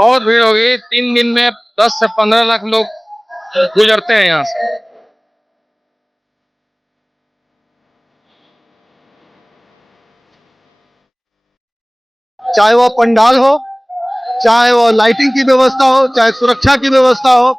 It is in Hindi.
बहुत भीड़ होगी। 3 दिन में 10 से 15 लाख लोग गुजरते हैं यहाँ से। चाहे वो पंडाल हो, चाहे वो लाइटिंग की व्यवस्था हो, चाहे सुरक्षा की व्यवस्था हो,